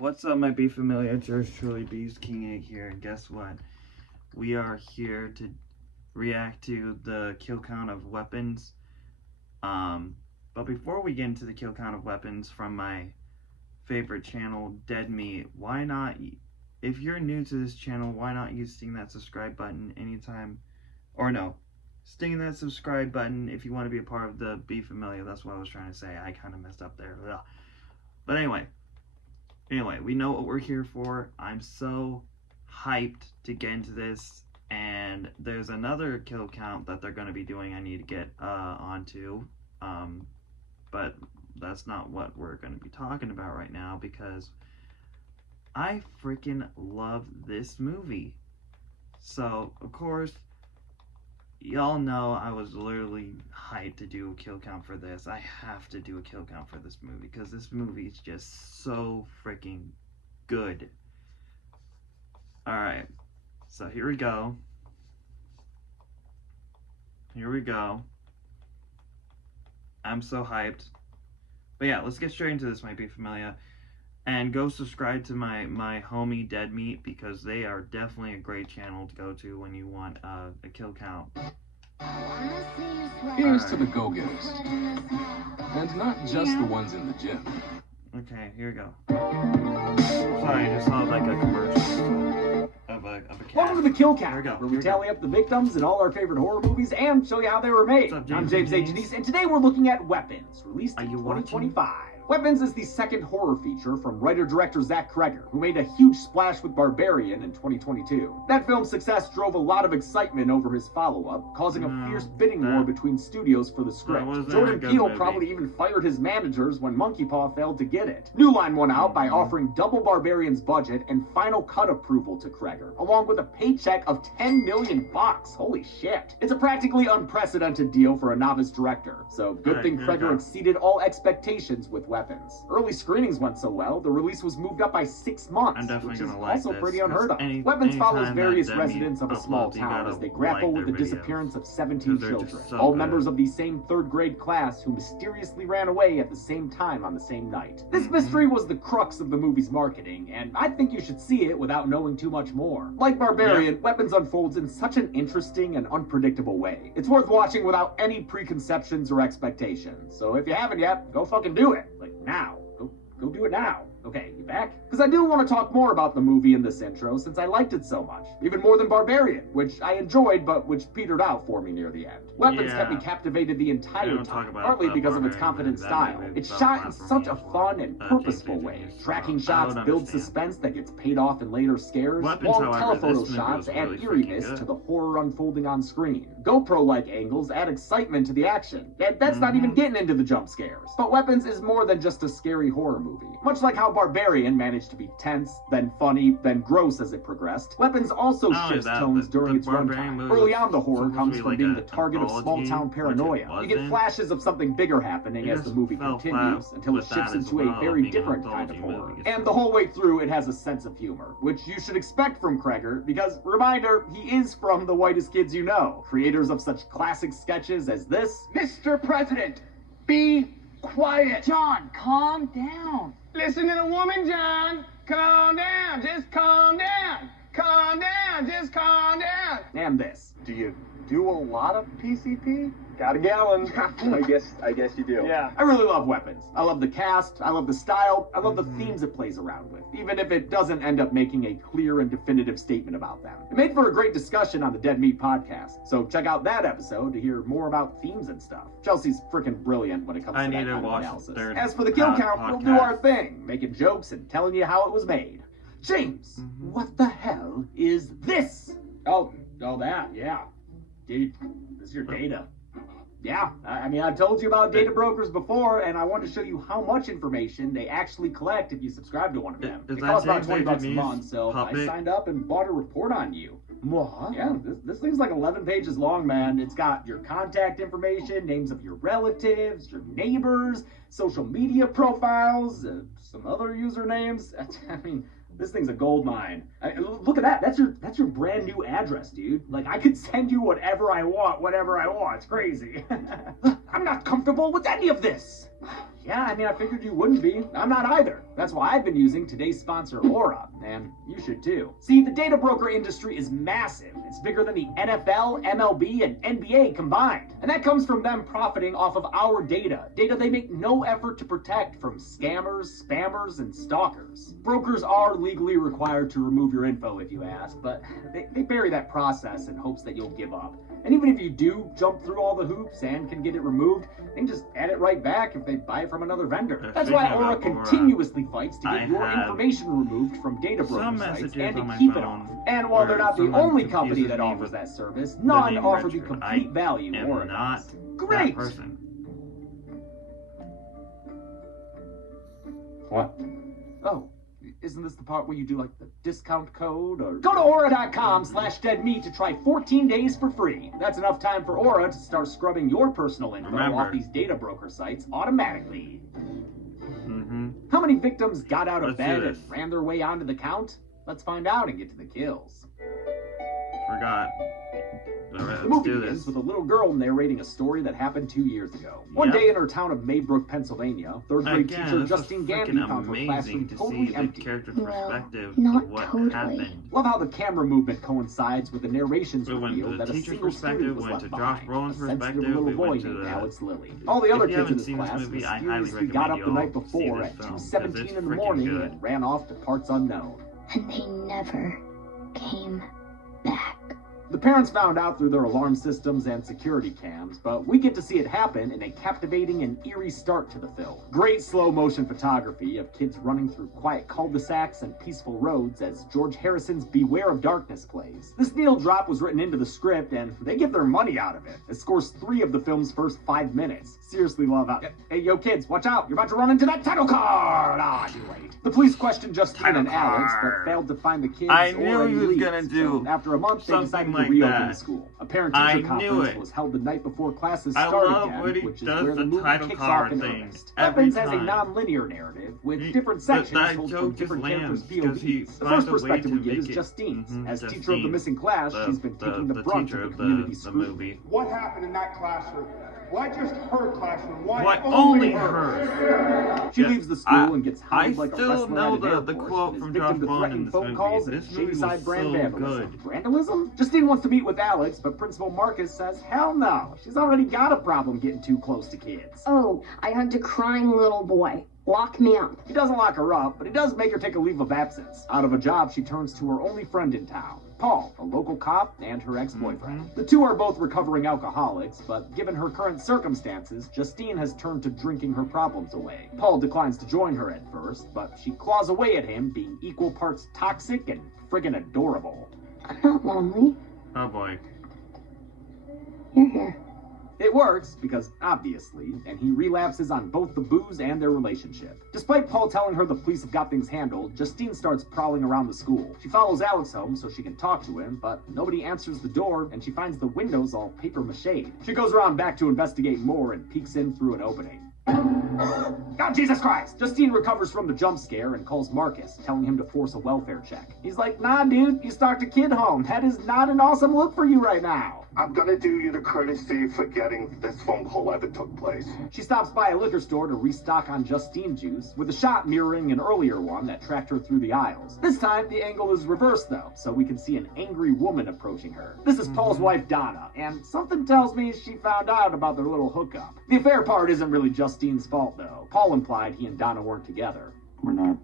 What's up, my Be Familiar? It's yours truly, Bees King 8 here. And guess what? We are here to react to the kill count of weapons. But before we get into the kill count of weapons from my favorite channel, Dead Meat, why not, if you're new to this channel, why not you sting that subscribe button anytime, or no, sting that subscribe button if you want to be a part of the Be Familiar. That's what I was trying to say. I kind of messed up there. Ugh. But anyway, we know what we're here for. I'm so hyped to get into this, and there's another kill count that they're going to be doing I need to get onto, but that's not what we're going to be talking about right now, because I freaking love this movie. So, of course, y'all know I was literally hyped to do a kill count for this. I have to do a kill count for this movie because this movie is just so freaking good. Alright, so here we go. I'm so hyped. But yeah, let's get straight into this, my Be Familia. And go subscribe to my homie Dead Meat, because they are definitely a great channel to go to when you want a kill count. Here's to the go-getters. And not just the ones in the gym. Okay, here we go. Sorry, I just saw like a commercial of a cat. Welcome to the Kill Count, Here we go. where we tally up the victims in all our favorite horror movies and show you how they were made. What's up, I'm James A. Janice, and today we're looking at Weapons, released in 2025. Weapons is the second horror feature from writer-director Zach Kreger, who made a huge splash with Barbarian in 2022. That film's success drove a lot of excitement over his follow-up, causing a fierce bidding war between studios for the script. Jordan Peele probably even fired his managers when Monkey Paw failed to get it. New Line won out by offering double Barbarian's budget and final cut approval to Kreger, along with a paycheck of $10 million. Holy shit. It's a practically unprecedented deal for a novice director, so good thing Kreger exceeded all expectations with Weapons. Early screenings went so well, the release was moved up by 6 months, which is also pretty unheard of. Weapons follows various residents of a small town as they grapple with the disappearance of 17 children, all members of the same third-grade class who mysteriously ran away at the same time on the same night. This mystery was the crux of the movie's marketing, and I think you should see it without knowing too much more. Like Barbarian, Weapons unfolds in such an interesting and unpredictable way. It's worth watching without any preconceptions or expectations, so if you haven't yet, go fucking do it. Like, now. Go do it now. Okay, you back? Because I do want to talk more about the movie in this intro, since I liked it so much. Even more than Barbarian, which I enjoyed, but which petered out for me near the end. Weapons kept me captivated the entire time, partly because of its confident style. It's shot in such a fun and purposeful way. Tracking shots build suspense that gets paid off in later scares, while telephoto shots add eeriness to the horror unfolding on screen. GoPro-like angles add excitement to the action, and that's not even getting into the jump scares. But Weapons is more than just a scary horror movie. Much like how Barbarian managed to be tense, then funny, then gross as it progressed, Weapons also shifts tones during its runtime. Early on, the horror comes from being the target of small-town paranoia. You get flashes of something bigger happening as the movie continues, until it shifts into a very different kind of horror. And the whole way through, it has a sense of humor, which you should expect from Kreger, because, reminder, he is from The Whitest Kids You Know, creators of such classic sketches as this. Mr. President, be quiet. John, calm down. Listen to the woman, John. Calm down. Just calm down. Calm down. Just calm down. And this. Do you do a lot of PCP? Got a gallon. I guess you do. Yeah. I really love Weapons. I love the cast, I love the style, I love the themes it plays around with, even if it doesn't end up making a clear and definitive statement about them. It made for a great discussion on the Dead Meat podcast, so check out that episode to hear more about themes and stuff. Chelsea's freaking brilliant when it comes to that kind of analysis. As for the kill count, we'll do our thing, making jokes and telling you how it was made. James, what the hell is this? Oh, that, yeah. Dude, this is your data. Yeah, I mean, I've told you about data brokers before, and I want to show you how much information they actually collect if you subscribe to one of them. It costs about $20 a month, so I signed up and bought a report on you. What? Yeah, this thing's like 11 pages long, man. It's got your contact information, names of your relatives, your neighbors, social media profiles, some other usernames. I mean, this thing's a gold mine. Look at that. That's your brand new address, dude. Like, I could send you whatever I want, whenever I want. It's crazy. I'm not comfortable with any of this. Yeah, I mean, I figured you wouldn't be. I'm not either. That's why I've been using today's sponsor, Aura, and you should too. See, the data broker industry is massive. It's bigger than the NFL, MLB, and NBA combined. And that comes from them profiting off of our data they make no effort to protect from scammers, spammers, and stalkers. Brokers are legally required to remove your info if you ask, but they bury that process in hopes that you'll give up. And even if you do jump through all the hoops and can get it removed, they can just add it right back if they buy it from another vendor. That's why Aura continuously fights to get your information removed from data broker sites and to keep it off. And while they're not the only company that offers that service, none offer the complete value Aura does. Great! What? Oh. Isn't this the part where you do like the discount code or? Go to Aura.com/deadmeat to try 14 days for free. That's enough time for Aura to start scrubbing your personal info off these data broker sites automatically. How many victims got out of bed and ran their way onto the count? Let's find out and get to the kills. Forgot. The movie begins with a little girl narrating a story that happened 2 years ago. One day in her town of Maybrook, Pennsylvania, third-grade teacher Justine Gandy found her classroom totally empty. Happened. Love how the camera movement coincides with the narrations reveal that a single student was left behind. A sensitive little boy named Alex Lilly. All the other kids in this class mysteriously got up the night before at 2:17 in the morning and ran off to parts unknown. And they never came back. The parents found out through their alarm systems and security cams, but we get to see it happen in a captivating and eerie start to the film. Great slow motion photography of kids running through quiet cul-de-sacs and peaceful roads as George Harrison's Beware of Darkness plays. This needle drop was written into the script, and they get their money out of it. It scores 3 of the film's first 5 minutes. Seriously love how... Hey, yo kids, watch out! You're about to run into that title card! Ah, too late. The police questioned Justine and Alex, but failed to find the kids. I knew he was gonna do so after a month, they decided to reopen the school. A parent-teacher conference was held the night before classes start again, which is where the movie kicks off in earnest. Weapons has a non-linear narrative with different sections told from different characters' POVs. The first perspective we get is Justine's. As teacher of the missing class, she's been taking the brunt of the community scrutiny. What happened in that classroom? Why just her classroom? Why only her? She leaves the school and gets hired like a wrestler. I still know the quote from Josh Bond in this phone calls movie. and This movie shady-side was brand so vandalism. good. Vandalism? Justine wants to meet with Alex, but Principal Marcus says, hell no. She's already got a problem getting too close to kids. Oh, I hugged a crying little boy. Lock me up. He doesn't lock her up, but he does make her take a leave of absence. Out of a job, she turns to her only friend in town, Paul, a local cop, and her ex-boyfriend. The two are both recovering alcoholics, but given her current circumstances, Justine has turned to drinking her problems away. Paul declines to join her at first, but she claws away at him, being equal parts toxic and friggin' adorable. I'm not lonely. Oh boy. You're here. It works, because obviously, and he relapses on both the booze and their relationship. Despite Paul telling her the police have got things handled, Justine starts prowling around the school. She follows Alex home so she can talk to him, but nobody answers the door, and she finds the windows all papier-mâchéd. She goes around back to investigate more and peeks in through an opening. God, Jesus Christ! Justine recovers from the jump scare and calls Marcus, telling him to force a welfare check. He's like, nah, dude, you stalked a kid home. That is not an awesome look for you right now. I'm gonna do you the courtesy for getting this phone call ever took place. She stops by a liquor store to restock on Justine juice, with a shot mirroring an earlier one that tracked her through the aisles. This time, the angle is reversed, though, so we can see an angry woman approaching her. This is Paul's wife, Donna, and something tells me she found out about their little hookup. The affair part isn't really Justine's fault, though. Paul implied he and Donna weren't together. We're not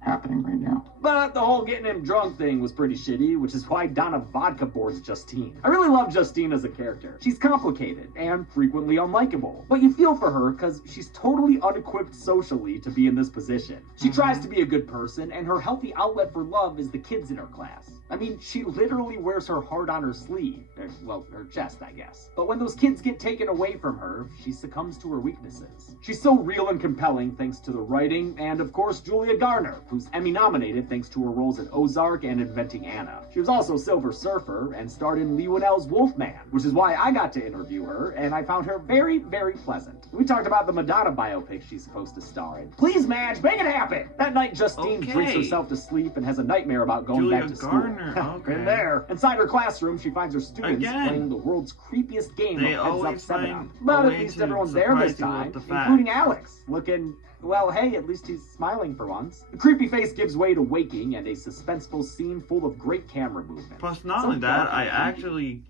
happening right now. But the whole getting him drunk thing was pretty shitty, which is why Donna vodka boards Justine. I really love Justine as a character. She's complicated and frequently unlikable, but you feel for her because she's totally unequipped socially to be in this position. She tries to be a good person, and her healthy outlet for love is the kids in her class. I mean, she literally wears her heart on her sleeve. Well, her chest, I guess. But when those kids get taken away from her, she succumbs to her weaknesses. She's so real and compelling thanks to the writing and, of course, Julia Garner, who's Emmy-nominated thanks to her roles in Ozark and Inventing Anna. She was also Silver Surfer and starred in Lee Winnell's Wolfman, which is why I got to interview her, and I found her very, very pleasant. We talked about the Madonna biopic she's supposed to star in. Please, Madge, make it happen! That night, Justine drinks herself to sleep and has a nightmare about going back to Garner. school. Okay. Been there. Inside her classroom, she finds her students playing the world's creepiest game They of Heads Up, always 7 find Up. But a at way least to everyone's there this surprise you time, with the including facts. Alex, looking... Well, hey, at least he's smiling for once. The creepy face gives way to waking and a suspenseful scene full of great camera movement. Plus, not only that, I actually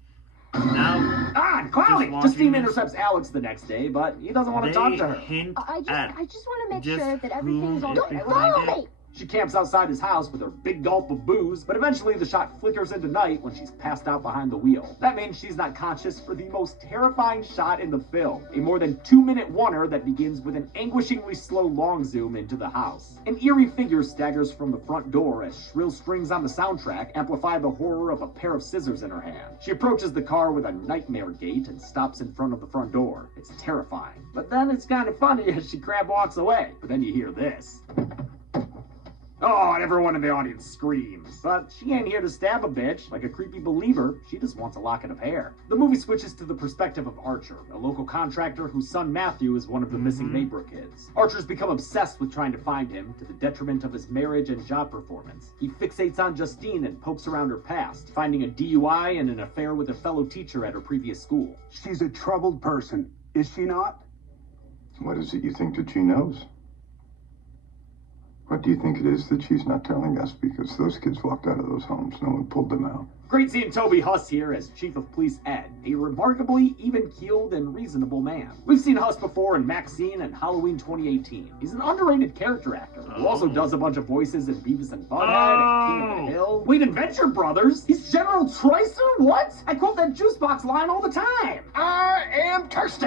now Clowning! Justine intercepts Alex the next day, but he doesn't want to talk to her. I just want to make sure that everything's everything's all all right. right. Follow me! She camps outside his house with her big gulp of booze, but eventually the shot flickers into night when she's passed out behind the wheel. That means she's not conscious for the most terrifying shot in the film, a more than 2-minute oneer that begins with an anguishingly slow long zoom into the house. An eerie figure staggers from the front door as shrill strings on the soundtrack amplify the horror of a pair of scissors in her hand. She approaches the car with a nightmare gait and stops in front of the front door. It's terrifying. But then it's kind of funny as she crab walks away. But then you hear this. Oh, and everyone in the audience screams. But she ain't here to stab a bitch. Like a creepy believer, she just wants a locket of hair. The movie switches to the perspective of Archer, a local contractor whose son Matthew is one of the missing Maybrook kids. Archer's become obsessed with trying to find him, to the detriment of his marriage and job performance. He fixates on Justine and pokes around her past, finding a DUI and an affair with a fellow teacher at her previous school. She's a troubled person, is she not? What is it you think that she knows? What do you think it is that she's not telling us? Because those kids walked out of those homes. No one pulled them out. Great seeing Toby Huss here as Chief of Police Ed, a remarkably even-keeled and reasonable man. We've seen Huss before in Maxine and Halloween 2018. He's an underrated character actor who also does a bunch of voices in Beavis and Butthead and King of the Hill. Wait, Adventure Brothers? He's General Tricer? What? I quote that juice box line all the time. I am thirsty.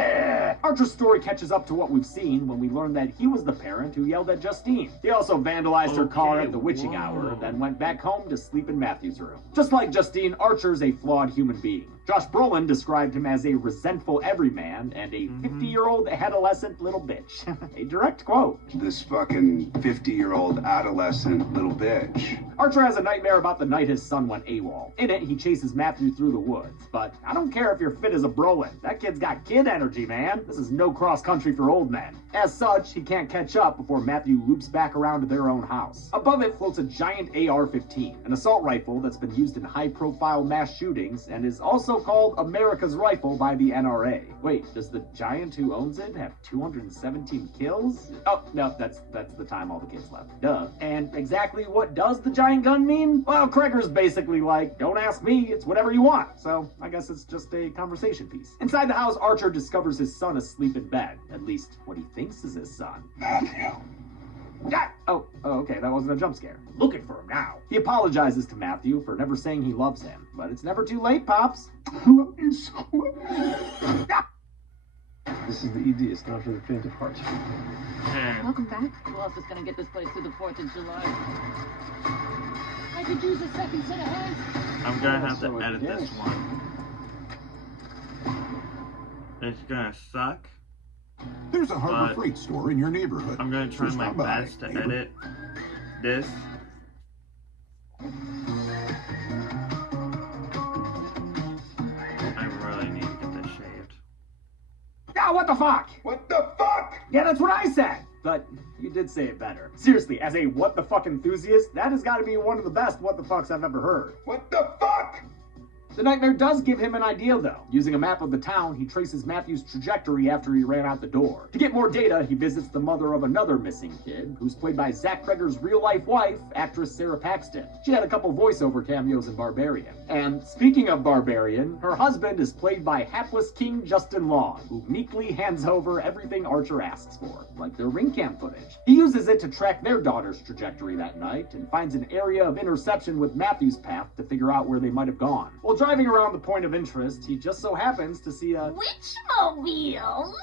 Archer's story catches up to what we've seen when we learn that he was the parent who yelled at Justine. He also vandalized her car at the witching hour, then went back home to sleep in Matthew's room. Just like Justine, Archer's a flawed human being. Josh Brolin described him as a resentful everyman and a 50-year-old adolescent little bitch. A direct quote. This fucking 50-year-old adolescent little bitch. Archer has a nightmare about the night his son went AWOL. In it, he chases Matthew through the woods. But I don't care if you're fit as a Brolin. That kid's got kid energy, man. This is no cross country for old men. As such, he can't catch up before Matthew loops back around to their own house. Above it floats a giant AR-15, an assault rifle that's been used in high-profile mass shootings and is also called America's Rifle by the NRA. Wait, does the giant who owns it have 217 kills? Oh, no, that's the time all the kids left. Duh. And exactly what does the giant gun mean? Well, Kreger's basically like, don't ask me, it's whatever you want. So I guess it's just a conversation piece. Inside the house, Archer discovers his son asleep in bed. At least what he thinks is his son. Matthew. Ah! Oh, okay, that wasn't a jump scare. Looking for him now. He apologizes to Matthew for never saying he loves him, but it's never too late, Pops. I love you so much. This is the ED. It's not for the faint of heart. Welcome back. Who else is gonna get this place through the 4th of July? I could use a second set of hands. I'm gonna have to edit this one. It's gonna suck. There's a Harbor Freight store in your neighborhood. I'm gonna try my best to edit this. I really need to get this shaved. Ah, what the fuck? What the fuck? Yeah, that's what I said. But you did say it better. Seriously, as a what the fuck enthusiast, that has got to be one of the best what the fucks I've ever heard. What the fuck? The nightmare does give him an idea, though. Using a map of the town, he traces Matthew's trajectory after he ran out the door. To get more data, he visits the mother of another missing kid, who's played by Zach Kreger's real-life wife, actress Sarah Paxton. She had a couple voiceover cameos in Barbarian. And speaking of Barbarian, her husband is played by hapless King Justin Long, who meekly hands over everything Archer asks for, like their ring cam footage. He uses it to track their daughter's trajectory that night, and finds an area of interception with Matthew's path to figure out where they might have gone. While driving around the point of interest, he just so happens to see a Witchmobile.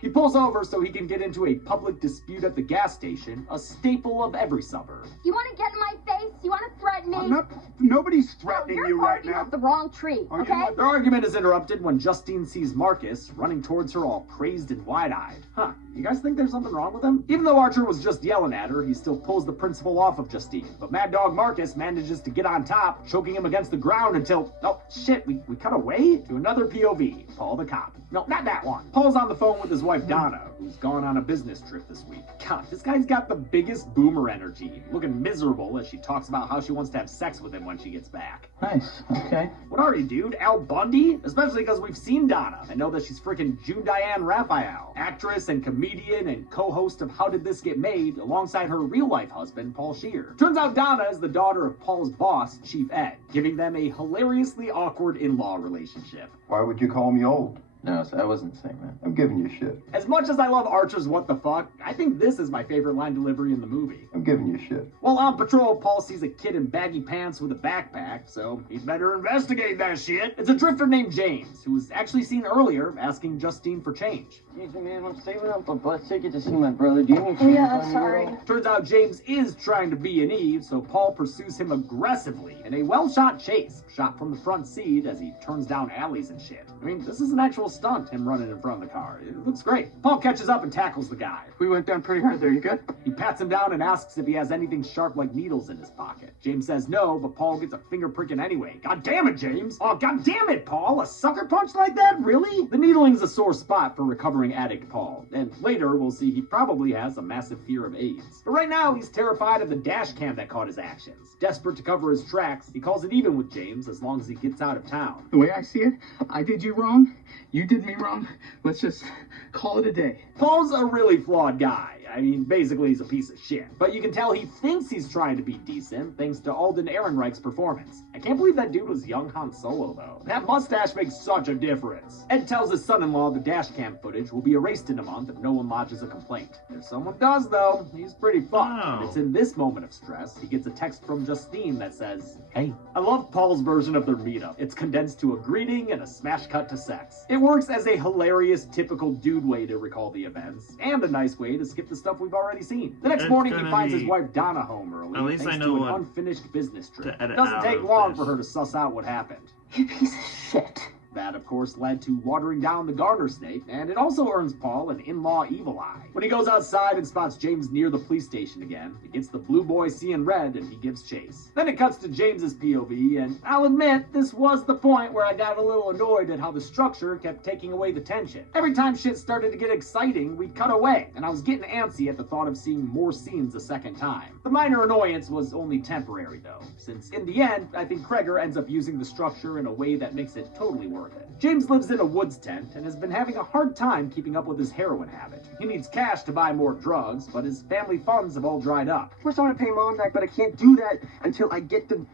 He pulls over so he can get into a public dispute at the gas station, a staple of every suburb. You want to get in my face? You want to threaten me? Nobody's threatening you right You're now. up the wrong tree, okay? Their argument is interrupted when Justine sees Marcus running towards her all crazed and wide-eyed. Huh, you guys think there's something wrong with him? Even though Archer was just yelling at her, he still pulls the principal off of Justine. But Mad Dog Marcus manages to get on top, choking him against the ground until, oh shit, we cut away to another POV, Paul the cop. No, not that one. Paul's on the phone with his wife Donna, who's gone on a business trip this week. God, this guy's got the biggest boomer energy, looking miserable as she talks about how she wants to have sex with him when she gets back. Nice, okay. What are you, dude? Al Bundy? Especially because we've seen Donna and know that she's freaking June Diane Raphael, actress and comedian and co-host of How Did This Get Made, alongside her real-life husband, Paul Scheer. Turns out Donna is the daughter of Paul's boss, Chief Ed, giving them a hilariously awkward in-law relationship. Why would you call me old? No, I wasn't saying that. I'm giving you shit. As much as I love Archer's what the fuck, I think this is my favorite line delivery in the movie. I'm giving you shit. While on patrol, Paul sees a kid in baggy pants with a backpack, so he'd better investigate that shit. It's a drifter named James, who was actually seen earlier asking Justine for change. Excuse me, man, I'm saving up a bus ticket to see my brother. Do you need change? Yeah, sorry. Turns out James is trying to be an Eve, so Paul pursues him aggressively in a well-shot chase, shot from the front seat as he turns down alleys and shit. I mean, this is an actual stunt, him running in front of the car. It looks great. Paul catches up and tackles the guy. We went down pretty hard there, you good? He pats him down and asks if he has anything sharp like needles in his pocket. James says no, but Paul gets a finger pricking anyway. God damn it, James! Oh, god damn it, Paul! A sucker punch like that? Really? The needling's a sore spot for recovering addict Paul, and later we'll see he probably has a massive fear of AIDS. But right now, he's terrified of the dash cam that caught his actions. Desperate to cover his tracks, he calls it even with James as long as he gets out of town. The way I see it, I did you wrong, you did me wrong. Let's just call it a day. Paul's a really flawed guy. I mean, basically he's a piece of shit. But you can tell he thinks he's trying to be decent thanks to Alden Ehrenreich's performance. I can't believe that dude was young Han Solo, though. That mustache makes such a difference. Ed tells his son-in-law the dash cam footage will be erased in a month if no one lodges a complaint. If someone does, though, he's pretty fucked. Wow. It's in this moment of stress he gets a text from Justine that says, "Hey." I love Paul's version of their meetup. It's condensed to a greeting and a smash cut to sex. It works as a hilarious, typical dude way to recall the events, and a nice way to skip the stuff we've already seen. The next morning, he finds his wife Donna home early, at least thanks I know to an what unfinished business trip. to edit It doesn't out take of long this. for her to suss out what happened. You piece of shit. That, of course, led to watering down the garter snake, and it also earns Paul an in-law evil eye. When he goes outside and spots James near the police station again, he gets the blue boy seeing red and he gives chase. Then it cuts to James's POV, and I'll admit, this was the point where I got a little annoyed at how the structure kept taking away the tension. Every time shit started to get exciting, we'd cut away, and I was getting antsy at the thought of seeing more scenes a second time. The minor annoyance was only temporary, though, since in the end, I think Kreger ends up using the structure in a way that makes it totally worth it. James lives in a woods tent and has been having a hard time keeping up with his heroin habit. He needs cash to buy more drugs, but his family funds have all dried up. Of course I want to pay Mom back, but I can't do that until I get the,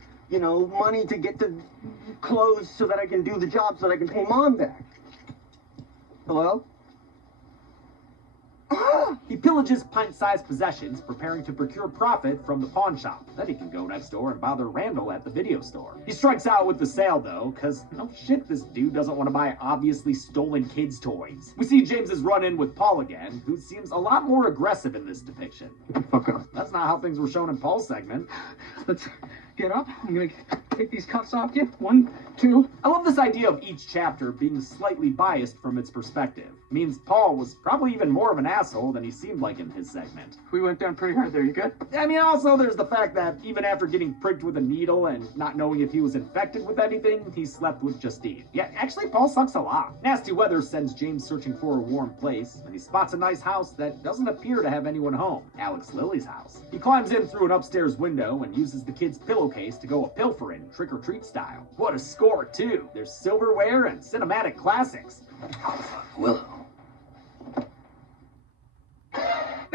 money to get the clothes so that I can do the job so that I can pay Mom back. Hello? He pillages pint-sized possessions, preparing to procure profit from the pawn shop. Then he can go next door and bother Randall at the video store. He strikes out with the sale, though, because no shit, this dude doesn't want to buy obviously stolen kids' toys. We see James's run-in with Paul again, who seems a lot more aggressive in this depiction. Fuck off. That's not how things were shown in Paul's segment. Let's get up. I'm gonna take these cuffs off you. 1, 2. I love this idea of each chapter being slightly biased from its perspective. It means Paul was probably even more of an asshole than he seemed like in his segment. We went down pretty hard there, you good? I mean, also there's the fact that even after getting pricked with a needle and not knowing if he was infected with anything, he slept with Justine. Yeah, actually, Paul sucks a lot. Nasty weather sends James searching for a warm place, and he spots a nice house that doesn't appear to have anyone home. Alex Lily's house. He climbs in through an upstairs window and uses the kid's pillowcase to go a pilferin, trick-or-treat style. What a score, too! There's silverware and cinematic classics. Willow.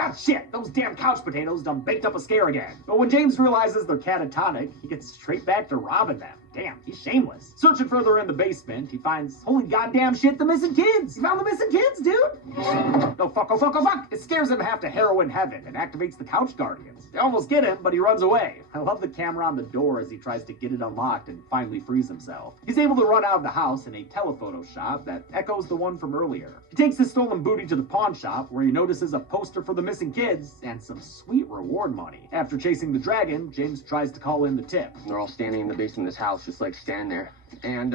Ah, shit! Those damn couch potatoes done baked up a scare again. But when James realizes they're catatonic, he gets straight back to robbing them. Damn, he's shameless. Searching further in the basement, he finds, holy goddamn shit, the missing kids. You found the missing kids, dude? Oh fuck, oh fuck, oh fuck. It scares him half to heroin heaven and activates the couch guardians. They almost get him, but he runs away. I love the camera on the door as he tries to get it unlocked and finally frees himself. He's able to run out of the house in a telephoto shot that echoes the one from earlier. He takes his stolen booty to the pawn shop where he notices a poster for the missing kids and some sweet reward money. After chasing the dragon, James tries to call in the tip. They're all standing in the basement of this house, just like standing there. And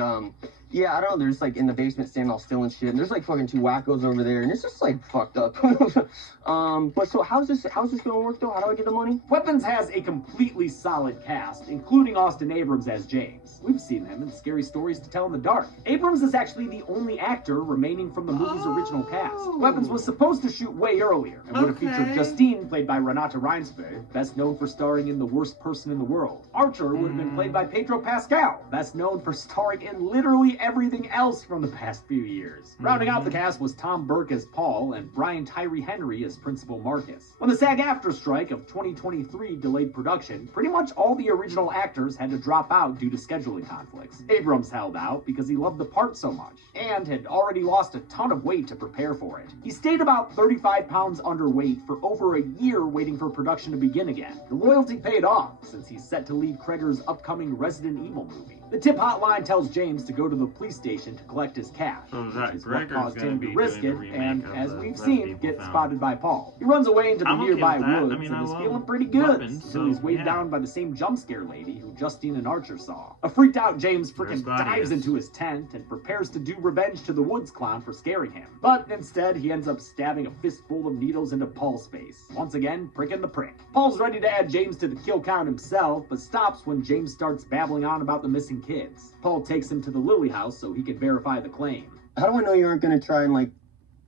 yeah, I don't know, they're just like in the basement standing all still and shit, and there's like fucking 2 wackos over there, and it's just like fucked up. But so how's this gonna work though? How do I get the money? Weapons has a completely solid cast, including Austin Abrams as James. We've seen him in Scary Stories to Tell in the Dark. Abrams is actually the only actor remaining from the movie's original cast. Weapons was supposed to shoot way earlier, and would have featured Justine, played by Renata Reinsberg, best known for starring in The Worst Person in the World. Archer would have been played by Pedro Pascal, best known for starring in literally everything else from the past few years. Rounding out the cast was Tom Burke as Paul and Brian Tyree Henry as Principal Marcus. When the SAG-AFTRA strike of 2023 delayed production, pretty much all the original actors had to drop out due to scheduling conflicts. Abrams held out because he loved the part so much, and had already lost a ton of weight to prepare for it. He stayed about 35 pounds underweight for over a year waiting for production to begin again. The loyalty paid off, since he's set to lead Kreger's upcoming Resident Evil movie. The tip hotline tells James to go to the police station to collect his cash, which is what caused him to risk it, and, as we've seen, get spotted by Paul. He runs away into the nearby woods and is feeling pretty good, until he's weighed down by the same jump scare lady who Justine and Archer saw. A freaked out James frickin' dives into his tent and prepares to do revenge to the woods clown for scaring him. But instead, he ends up stabbing a fistful of needles into Paul's face, once again pricking the prick. Paul's ready to add James to the kill count himself, but stops when James starts babbling on about the missing kids. Paul takes him to the Lily house so he can verify the claim. How do I know you aren't gonna try and like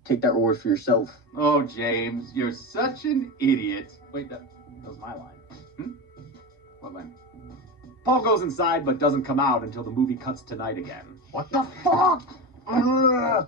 take that reward for yourself? Oh, James, you're such an idiot. Wait, that was my line. What line? Paul goes inside but doesn't come out until the movie cuts to night again. What the fuck?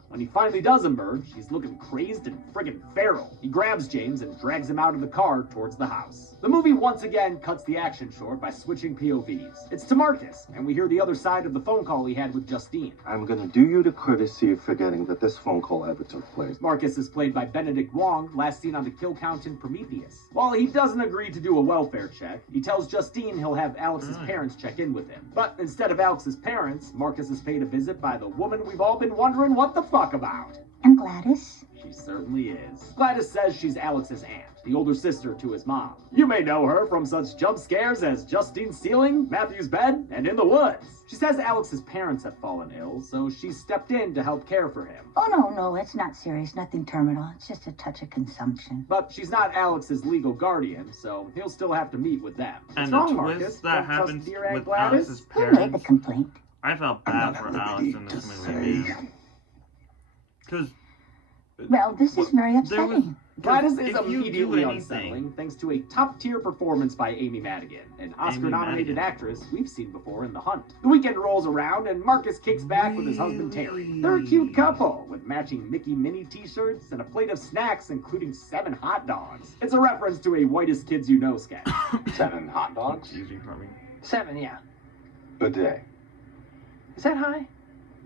When he finally does emerge, he's looking crazed and friggin' feral. He grabs James and drags him out of the car towards the house. The movie once again cuts the action short by switching POVs. It's to Marcus, and we hear the other side of the phone call he had with Justine. I'm gonna do you the courtesy of forgetting that this phone call ever took place. Marcus is played by Benedict Wong, last seen on the kill count in Prometheus. While he doesn't agree to do a welfare check, he tells Justine he'll have Alex's parents check in with him. But instead of Alex's parents, Marcus is paid a visit by the woman we've all been wondering what the fuck about. I'm Gladys. She certainly is. Gladys says she's Alex's aunt, the older sister to his mom. You may know her from such jump scares as Justine stealing, Matthew's bed, and In the Woods. She says Alex's parents have fallen ill, so she stepped in to help care for him. Oh, no, it's not serious, nothing terminal. It's just a touch of consumption. But she's not Alex's legal guardian, so he'll still have to meet with them. And What's the wrong, twist Marcus? that Don't trust happens dear Aunt with Gladys? Alex's Who made the parents, complaint? I felt bad for Alex in this movie, man. Because... Well, this is very upsetting. Gladys is immediately unsettling thanks to a top-tier performance by Amy Madigan, an Oscar-nominated actress we've seen before in The Hunt. The weekend rolls around and Marcus kicks back with his husband Terry. They're a cute couple with matching Mickey Minnie t-shirts and a plate of snacks including 7 hot dogs. It's a reference to a Whitest Kids You Know sketch. 7 hot dogs? 7, yeah. A day. Is that high?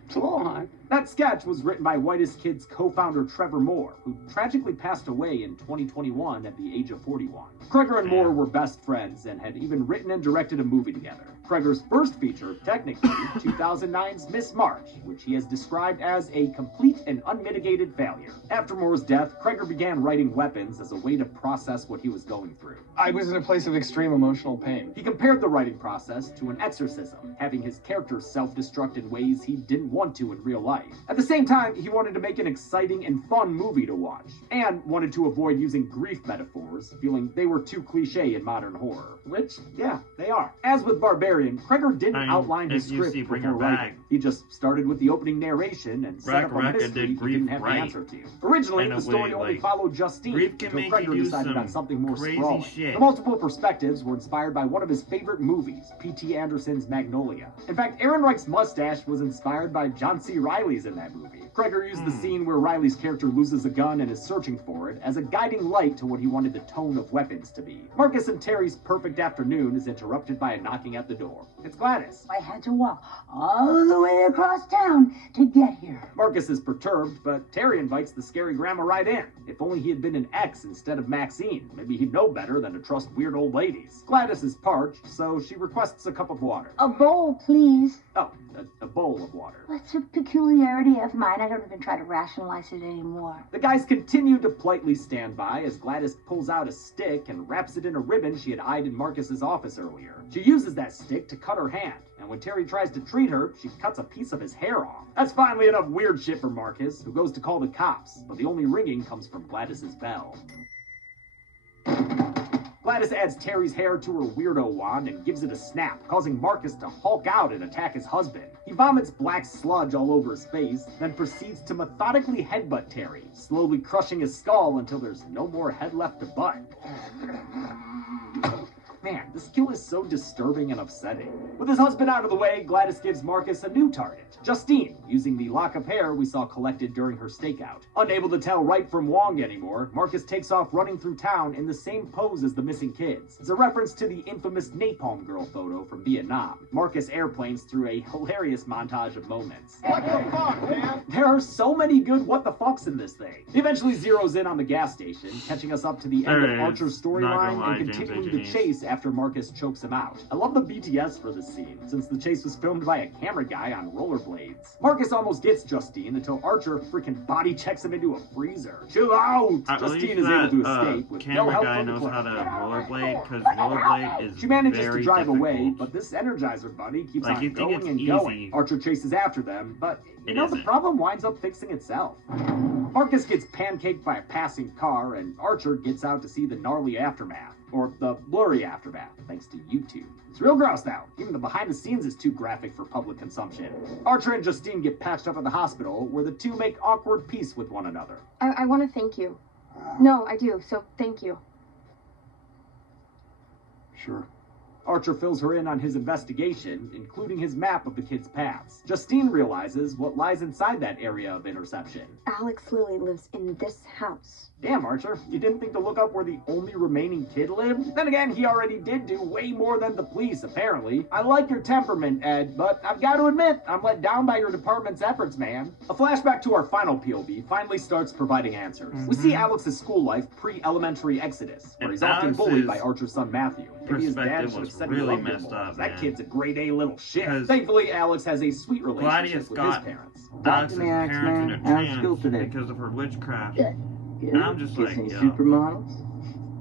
It's a little high. That sketch was written by Whitest Kids co-founder Trevor Moore, who tragically passed away in 2021 at the age of 41. Kreger and Moore were best friends and had even written and directed a movie together. Kreger's first feature, technically, 2009's Miss March, which he has described as a complete and unmitigated failure. After Moore's death, Kreger began writing Weapons as a way to process what he was going through. I was in a place of extreme emotional pain. He compared the writing process to an exorcism, having his character self-destruct in ways he didn't want to in real life. At the same time, he wanted to make an exciting and fun movie to watch, and wanted to avoid using grief metaphors, feeling they were too cliche in modern horror. Which, yeah, they are. As with Barbarian, Kreger didn't outline his script before writing. He just started with the opening narration and set up a mystery he didn't have the answer to. Originally, the story only followed Justine, until Kreger decided on something more sprawling. The multiple perspectives were inspired by one of his favorite movies, P.T. Anderson's Magnolia. In fact, Aaron Reich's mustache was inspired by John C. Reilly's in that movie. Kreger used the scene where Riley's character loses a gun and is searching for it as a guiding light to what he wanted the tone of weapons to be. Marcus and Terry's perfect afternoon is interrupted by a knocking at the door. It's Gladys. I had to walk all the way across town to get here. Marcus is perturbed, but Terry invites the scary grandma right in. If only he had been an ex instead of Maxine, maybe he'd know better than to trust weird old ladies. Gladys is parched, so she requests a cup of water. A bowl, please. Oh, a bowl of water. That's a peculiarity of mine. I don't even try to rationalize it anymore. The guys continue to politely stand by as Gladys pulls out a stick and wraps it in a ribbon she had eyed in Marcus's office earlier. She uses that stick to cut her hand, and when Terry tries to treat her, she cuts a piece of his hair off. That's finally enough weird shit for Marcus, who goes to call the cops, but the only ringing comes from Gladys's bell. Gladys adds Terry's hair to her weirdo wand and gives it a snap, causing Marcus to hulk out and attack his husband. He vomits black sludge all over his face, then proceeds to methodically headbutt Terry, slowly crushing his skull until there's no more head left to butt. Man, this kill is so disturbing and upsetting. With his husband out of the way, Gladys gives Marcus a new target, Justine, using the lock of hair we saw collected during her stakeout. Unable to tell right from wrong anymore, Marcus takes off running through town in the same pose as the missing kids. It's a reference to the infamous Napalm Girl photo from Vietnam. Marcus airplanes through a hilarious montage of moments. What the fuck, man? There are so many good what the fucks in this thing. He eventually zeroes in on the gas station, catching us up to the end of Archer's storyline and continuing the chase after Marcus chokes him out. I love the BTS for this scene, since the chase was filmed by a camera guy on rollerblades. Marcus almost gets Justine until Archer freaking body checks him into a freezer. Chill out! Justine is able to escape with no help from the knows how to plane. rollerblade, because rollerblade is She manages to very drive difficult. away, but this Energizer buddy keeps Like, on you think going it's and easy. going. Archer chases after them, but you It know, the isn't. problem winds up fixing itself. Marcus gets pancaked by a passing car, and Archer gets out to see the gnarly aftermath. Or the blurry aftermath, thanks to YouTube. It's real gross now. Even the behind the scenes is too graphic for public consumption. Archer and Justine get patched up at the hospital, where the two make awkward peace with one another. I want to thank you. No, I do, so thank you. Sure. Archer fills her in on his investigation, including his map of the kids' paths. Justine realizes what lies inside that area of interception. Alex Lilly lives in this house. Damn, Archer, you didn't think to look up where the only remaining kid lived? Then again, he already did do way more than the police, apparently. I like your temperament, Ed, but I've got to admit, I'm let down by your department's efforts, man. A flashback to our final POV finally starts providing answers. We see Alex's school life pre-elementary exodus, where he's often bullied by Archer's son Matthew. Maybe his dad should have said he really loved him messed more, up, 'cause that man. kid's a grade A little shit. Thankfully, Alex has a sweet relationship Gladius with his got parents. Alex's me ask, parents man, in a how's trance school today? because of her witchcraft. Good. And I'm just like, Kissing yo, supermodels?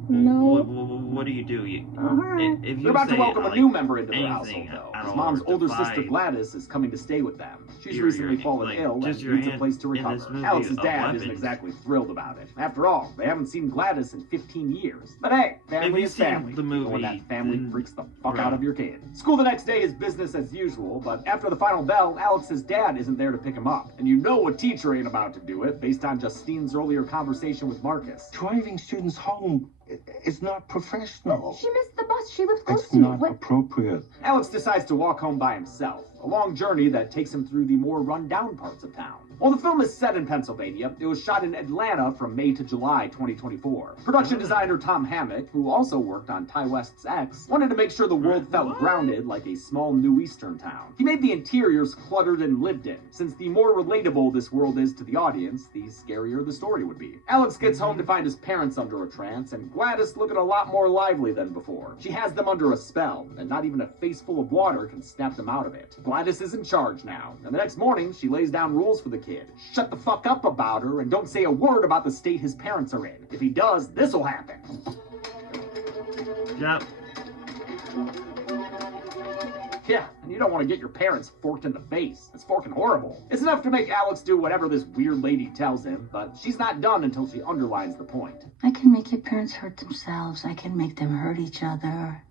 No. what do you do? Alright. If you They're about to say, welcome like, a new member into their anything household, though. at His all mom's or older sister divide Gladys is coming to stay with them. She's your- recently fallen like, ill and just your needs a hand place to in this recover. movie Alex's of dad isn't weapons. exactly thrilled about it. After all, they haven't seen Gladys in 15 years. But hey, family you've is seen family. the Even when movie, that family then- freaks the fuck Bro. out of your kid. School the next day is business as usual, but after the final bell, Alex's dad isn't there to pick him up. And you know a teacher ain't about to do it, based on Justine's earlier conversation with Marcus. Driving students home is not professional. She missed the bus. She lives close It's to me. not What? appropriate. Alex decides to walk home by himself, a long journey that takes him through the more run-down parts of town. While the film is set in Pennsylvania, it was shot in Atlanta from May to July 2024. Production designer Tom Hammock, who also worked on Ty West's X, wanted to make sure the world felt grounded like a small New Eastern town. He made the interiors cluttered and lived in, since the more relatable this world is to the audience, the scarier the story would be. Alex gets home to find his parents under a trance, and Gladys looking a lot more lively than before. She has them under a spell, and not even a face full of water can snap them out of it. Gladys is in charge now, and the next morning, she lays down rules for the kid. Shut the fuck up about her, and don't say a word about the state his parents are in. If he does, this'll happen. Yep. Yeah, and you don't want to get your parents forked in the face. It's forking horrible. It's enough to make Alex do whatever this weird lady tells him, but she's not done until she underlines the point. I can make your parents hurt themselves. I can make them hurt each other.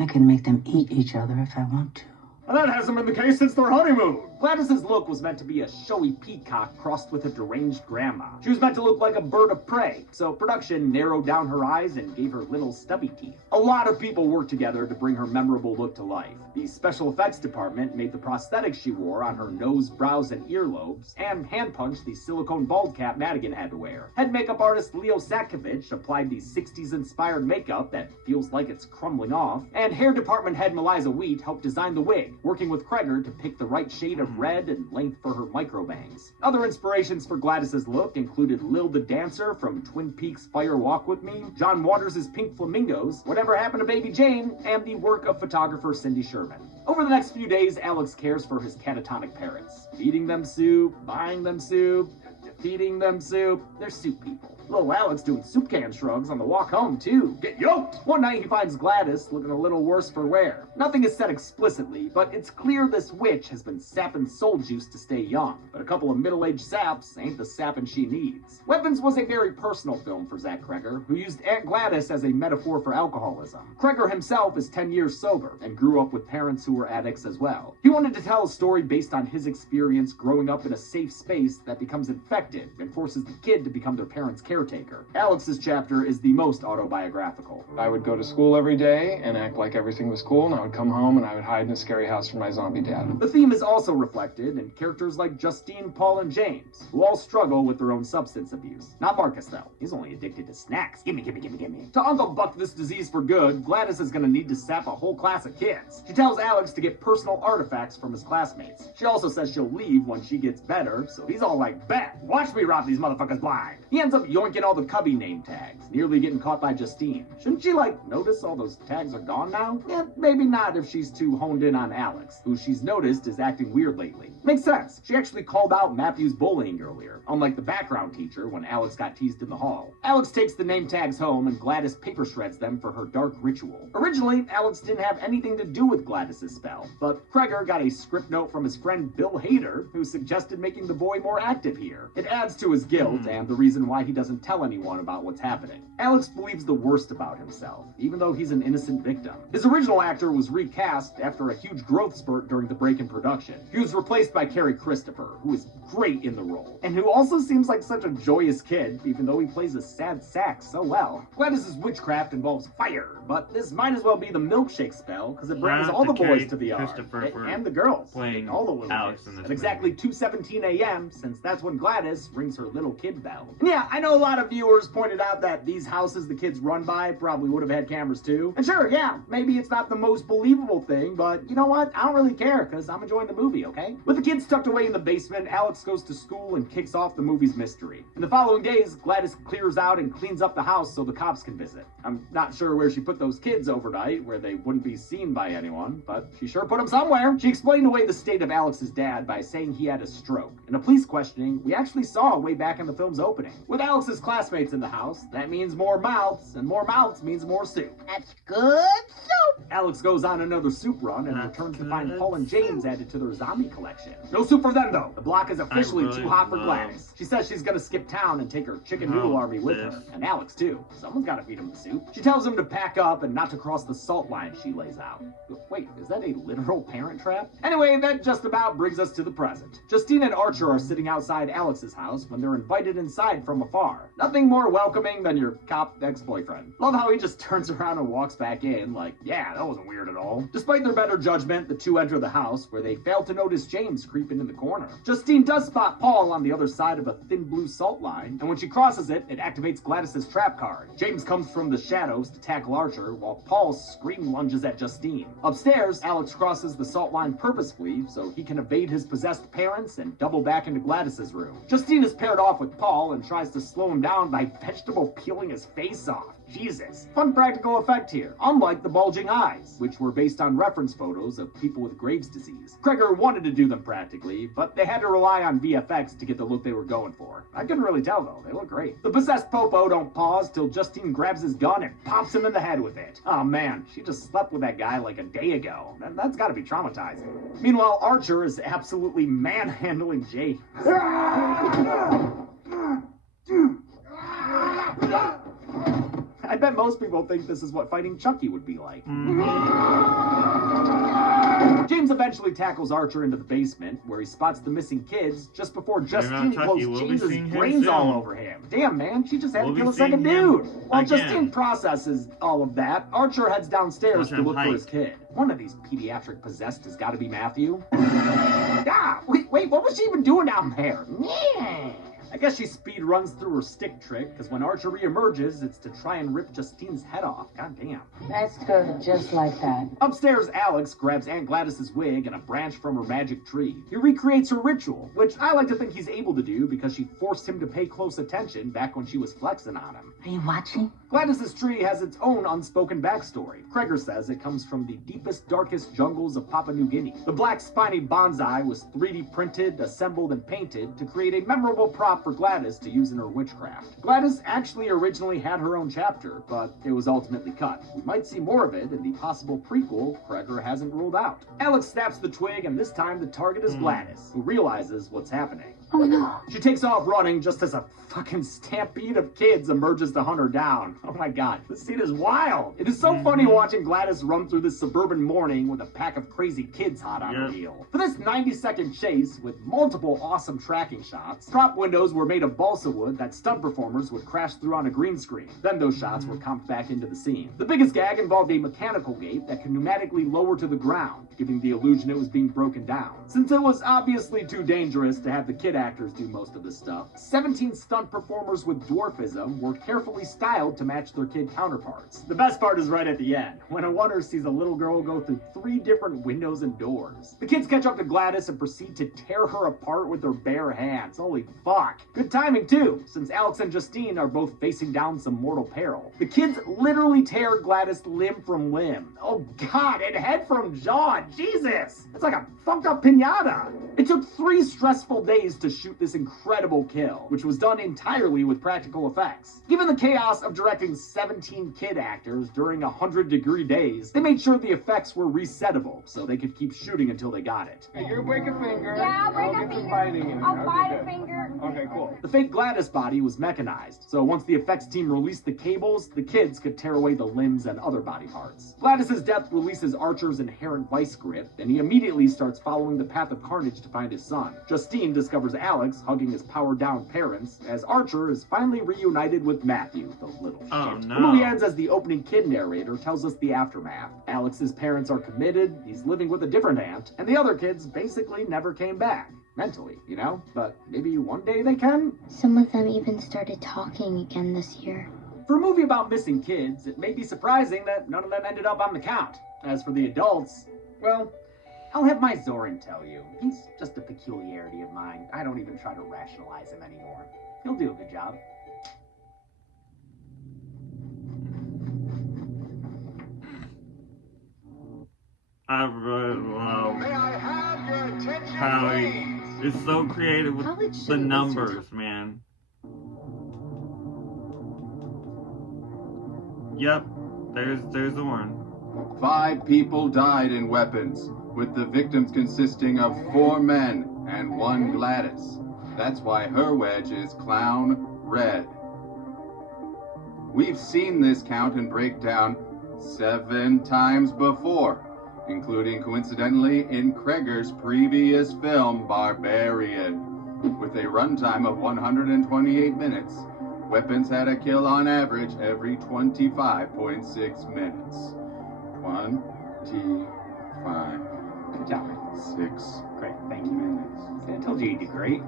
I can make them eat each other if I want to. And that hasn't been the case since their honeymoon. Gladys's look was meant to be a showy peacock crossed with a deranged grandma. She was meant to look like a bird of prey, so production narrowed down her eyes and gave her little stubby teeth. A lot of people worked together to bring her memorable look to life. The special effects department made the prosthetics she wore on her nose, brows, and earlobes, and hand-punched the silicone bald cap Madigan had to wear. Head makeup artist Leo Satkovich applied the 60s-inspired makeup that feels like it's crumbling off, and hair department head Melissa Wheat helped design the wig, working with Kreger to pick the right shade of red and length for her microbangs. Other inspirations for Gladys's look included Lil the Dancer from Twin Peaks' Fire Walk With Me, John Waters' Pink Flamingos, Whatever Happened to Baby Jane, and the work of photographer Cindy Sherman. Over the next few days, Alex cares for his catatonic parents, feeding them soup, buying them soup, feeding them soup. They're soup people. Little Alex doing soup can shrugs on the walk home, too. Get yoked! One night he finds Gladys looking a little worse for wear. Nothing is said explicitly, but it's clear this witch has been sapping soul juice to stay young. But a couple of middle-aged saps ain't the sapping she needs. Weapons was a very personal film for Zach Kreger, who used Aunt Gladys as a metaphor for alcoholism. Kreger himself is 10 years sober and grew up with parents who were addicts as well. He wanted to tell a story based on his experience growing up in a safe space that becomes infected and forces the kid to become their parents' caretaker. Alex's chapter is the most autobiographical. I would go to school every day and act like everything was cool, and I would come home and I would hide in a scary house from my zombie dad. The theme is also reflected in characters like Justine, Paul, and James, who all struggle with their own substance abuse. Not Marcus, though. He's only addicted to snacks. Gimme, gimme, gimme, gimme. To Uncle Buck this disease for good, Gladys is gonna need to sap a whole class of kids. She tells Alex to get personal artifacts from his classmates. She also says she'll leave when she gets better, so he's all like, bet, watch me rob these motherfuckers blind. He ends up yoinking all the Cubby name tags, nearly getting caught by Justine. Shouldn't she, notice all those tags are gone now? Yeah, maybe not if she's too honed in on Alex, who she's noticed is acting weird lately. Makes sense. She actually called out Matthew's bullying earlier, unlike the background teacher when Alex got teased in the hall. Alex takes the name tags home and Gladys paper shreds them for her dark ritual. Originally, Alex didn't have anything to do with Gladys's spell, but Kreger got a script note from his friend Bill Hader, who suggested making the boy more active here. It adds to his guilt and the reason why he doesn't tell anyone about what's happening. Alex believes the worst about himself, even though he's an innocent victim. His original actor was recast after a huge growth spurt during the break in production. He was replaced by Carrie Christopher, who is great in the role, and who also seems like such a joyous kid, even though he plays a sad sax so well. Gladys's witchcraft involves fire, but this might as well be the milkshake spell, because it brings all the boys to the yard, and the girls, and all the little kids, at exactly 2:17 a.m., since that's when Gladys rings her little kid bell. And yeah, I know a lot of viewers pointed out that these houses the kids run by probably would have had cameras too. And sure, yeah, maybe it's not the most believable thing, but you know what? I don't really care, because I'm enjoying the movie, okay? With the kids tucked away in the basement, Alex goes to school and kicks off the movie's mystery. In the following days, Gladys clears out and cleans up the house so the cops can visit. I'm not sure where she put those kids overnight, where they wouldn't be seen by anyone, but she sure put them somewhere. She explained away the state of Alex's dad by saying he had a stroke. In a police questioning, we actually saw way back in the film's opening. With Alex's classmates in the house, that means more mouths, and more mouths means more soup. That's good soup. Alex goes on another soup run and returns to find Paul and James added to their zombie collection. No soup for them, though. The block is officially too hot for Gladys. She says she's gonna skip town and take her chicken noodle army with her. And Alex, too. Someone's gotta feed him the soup. She tells him to pack up and not to cross the salt line she lays out. Wait, is that a literal parent trap? Anyway, that just about brings us to the present. Justine and Archer are sitting outside Alex's house when they're invited inside from afar. Nothing more welcoming than your cop ex-boyfriend. Love how he just turns around and walks back in like, yeah, that wasn't weird at all. Despite their better judgment, the two enter the house where they fail to notice James creeping in the corner. Justine does spot Paul on the other side of a thin blue salt line, and when she crosses it, it activates Gladys's trap card. James comes from the shadows to tackle Archer, while Paul scream lunges at Justine. Upstairs, Alex crosses the salt line purposefully so he can evade his possessed parents and double back into Gladys's room. Justine is paired off with Paul and tries to slow him down by vegetable peeling his face off. Jesus. Fun practical effect here. Unlike the bulging eyes, which were based on reference photos of people with Graves' disease. Kreger wanted to do them practically, but they had to rely on VFX to get the look they were going for. I couldn't really tell though, they look great. The possessed Popo don't pause till Justine grabs his gun and pops him in the head with it. Oh man, she just slept with that guy like a day ago. That's gotta be traumatizing. Meanwhile, Archer is absolutely manhandling James. I bet most most people think this is what fighting Chucky would be like. James eventually tackles Archer into the basement, where he spots the missing kids just before Justine blows James's brains all over him. Damn, man, she just had to kill a second dude. While Justine processes all of that, Archer heads downstairs to look for his kid. One of these pediatric possessed has got to be Matthew. Ah, wait, what was she even doing down there? Yeah. I guess she speed runs through her stick trick, because when Archer reemerges, it's to try and rip Justine's head off. God damn. Let's go just like that. Upstairs, Alex grabs Aunt Gladys's wig and a branch from her magic tree. He recreates her ritual, which I like to think he's able to do because she forced him to pay close attention back when she was flexing on him. Are you watching? Gladys's tree has its own unspoken backstory. Kreger says it comes from the deepest, darkest jungles of Papua New Guinea. The black spiny bonsai was 3D printed, assembled, and painted to create a memorable prop for Gladys to use in her witchcraft. Gladys actually originally had her own chapter, but it was ultimately cut. We might see more of it in the possible prequel Kreger hasn't ruled out. Alex snaps the twig, and this time the target is Gladys, who realizes what's happening. Oh no. She takes off running just as a fucking stampede of kids emerges to hunt her down. Oh my god, this scene is wild. It is so funny watching Gladys run through this suburban morning with a pack of crazy kids hot on her heel. For this 90-second chase with multiple awesome tracking shots, prop windows were made of balsa wood that stunt performers would crash through on a green screen. Then those shots were comped back into the scene. The biggest gag involved a mechanical gate that could pneumatically lower to the ground, giving the illusion it was being broken down. Since it was obviously too dangerous to have the kid actors do most of this stuff, 17 stunt performers with dwarfism were carefully styled to match their kid counterparts. The best part is right at the end, when a wonder sees a little girl go through 3 different windows and doors. The kids catch up to Gladys and proceed to tear her apart with their bare hands. Holy fuck. Good timing too, since Alex and Justine are both facing down some mortal peril. The kids literally tear Gladys limb from limb. Oh god, and head from jaw. Jesus! It's like a fucked up pinata. It took 3 stressful days to shoot this incredible kill, which was done entirely with practical effects. Given the chaos of directing 17 kid actors during 100-degree days, they made sure the effects were resettable so they could keep shooting until they got it. Hey, you break a finger. Yeah, I'll break a get finger. some biting in it. I'll Okay, bite good. a finger. Okay, cool. The fake Gladys body was mechanized, so once the effects team released the cables, the kids could tear away the limbs and other body parts. Gladys's death releases Archer's inherent vice grip, and he immediately starts following the path of carnage to find his son. Justine discovers Alex hugging his powered-down parents, as Archer is finally reunited with Matthew, the little shit. Oh, no. The movie ends as the opening kid narrator tells us the aftermath. Alex's parents are committed, he's living with a different aunt, and the other kids basically never came back. Mentally, you know? But maybe one day they can? Some of them even started talking again this year. For a movie about missing kids, it may be surprising that none of them ended up on the count. As for the adults, well, I'll have my Zoran tell you. He's just a peculiarity of mine. I don't even try to rationalize him anymore. He'll do a good job. I really love how he is so creative with the numbers, man. Yep, there's the one. 5 people died in weapons, with the victims consisting of 4 men and 1 Gladys. That's why her wedge is clown red. We've seen this count and breakdown 7 times before, including coincidentally in Kreger's previous film, Barbarian. With a runtime of 128 minutes, Weapons had a kill on average every 25.6 minutes. 1, 2, 5, Good job. 6. Great, thank you, man. See, I told you you did great.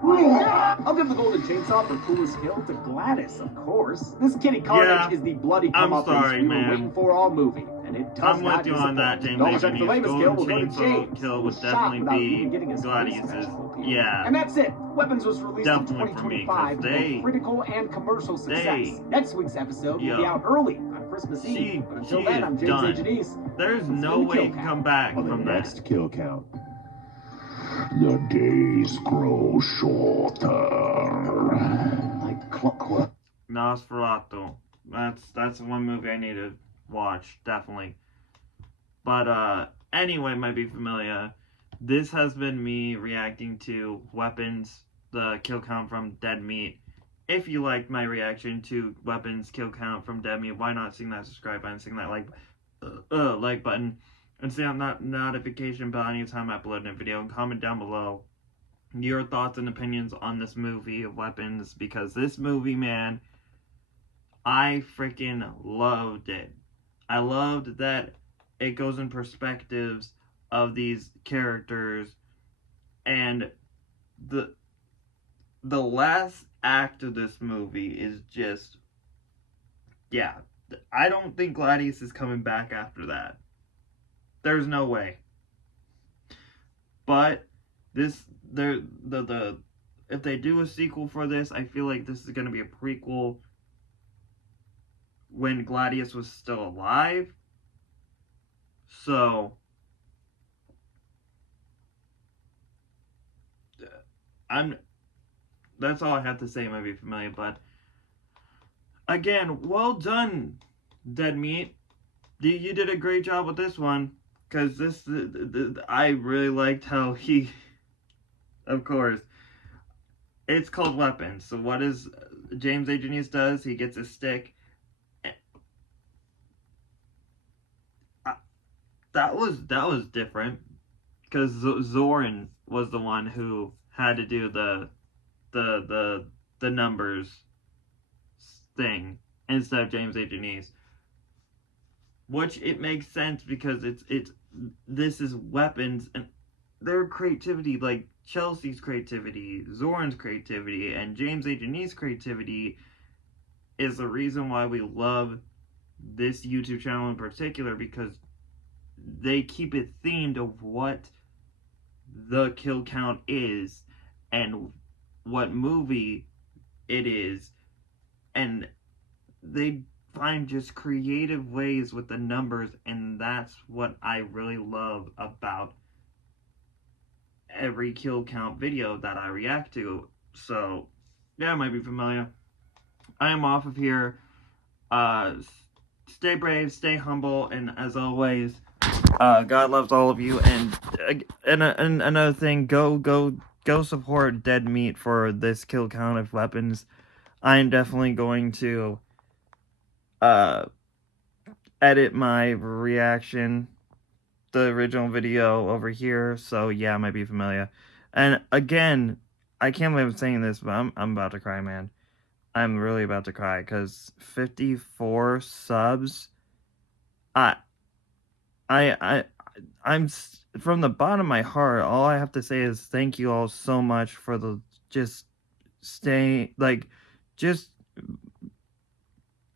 I'll give the golden chainsaw for coolest kill to Gladys, of course. This kitty carnage is the bloody comeuppance we were waiting for all movie, and it does I'm not with you on that, James. Don't check the lamest kill, we'll go to Chainsaw James. kill would Shot definitely without even be getting his Gladys's. Yeah. And that's it. Weapons was released Definitely in for me, 2025 'cause with critical and commercial success. they- Next week's episode will be out early on Christmas Eve. But until she then, is I'm James done. Anjanese. There's no way you can come back On the from next that. kill count. The days grow shorter. Like clockwork. Nosferatu. That's one movie I need to watch, definitely. But anyway, might be familiar. This has been me reacting to Weapons, the kill count from Dead Meat, if you liked my reaction to Weapons Kill Count from Dead Meat, why not sing that subscribe button, sing that like button, and see on that notification bell anytime I upload a video, and comment down below your thoughts and opinions on this movie of Weapons, because this movie, man, I freaking loved it. I loved that it goes in perspectives of these characters, and the last act of this movie is just, yeah, I don't think Gladys is coming back after that. There's no way. But if they do a sequel for this, I feel like this is going to be a prequel when Gladys was still alive. So that's all I have to say, might be familiar, but again, well done, Dead Meat. You did a great job with this one, because I really liked how he, of course, it's called Weapons. So what is James A. Janice does? He gets a stick. That was different, because Zoran was the one who had to do the numbers thing instead of James A. Janice, which it makes sense because this is Weapons, and their creativity, like Chelsea's creativity, Zoran's creativity, and James A. Janice's creativity is the reason why we love this YouTube channel in particular, because they keep it themed of what the kill count is and what movie it is, and they find just creative ways with the numbers, and that's what I really love about every kill count video that I react to. So yeah, it might be familiar. I am off of here. Stay brave, stay humble, and as always, God loves all of you. And another thing, go support Dead Meat for this kill count of Weapons. I am definitely going to edit my reaction, the original video over here. So yeah, it might be familiar. And again, I can't believe I'm saying this, but I'm about to cry, man. I'm really about to cry, because 54 subs. I'm from the bottom of my heart, all I have to say is thank you all so much for just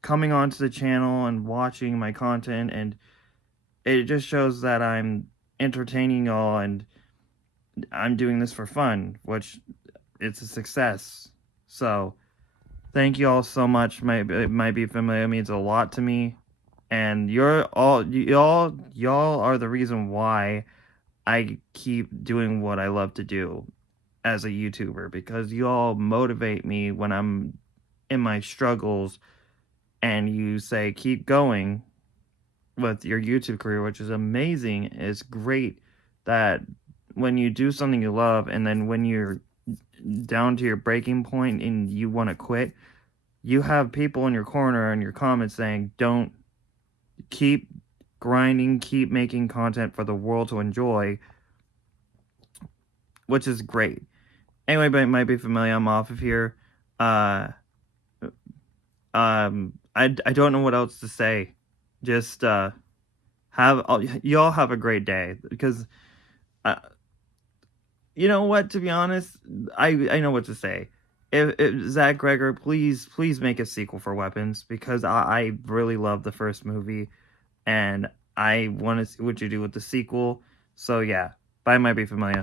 coming onto the channel and watching my content, and it just shows that I'm entertaining y'all and I'm doing this for fun, which it's a success. So thank you all so much. It might be familiar, it means a lot to me. And y'all are the reason why I keep doing what I love to do as a YouTuber, because y'all motivate me when I'm in my struggles, and you say keep going with your YouTube career, which is amazing. It's great that when you do something you love, and then when you're down to your breaking point and you want to quit, you have people in your corner and your comments saying, don't, keep grinding, keep making content for the world to enjoy, which is great. Anyway, but it might be familiar, I'm off of here. I don't know what else to say. Just y'all have a great day, because you know what, to be honest, I know what to say. If Zach Gregor, please make a sequel for Weapons, because I really love the first movie, and I want to see what you do with the sequel. So yeah, bye, might be familiar.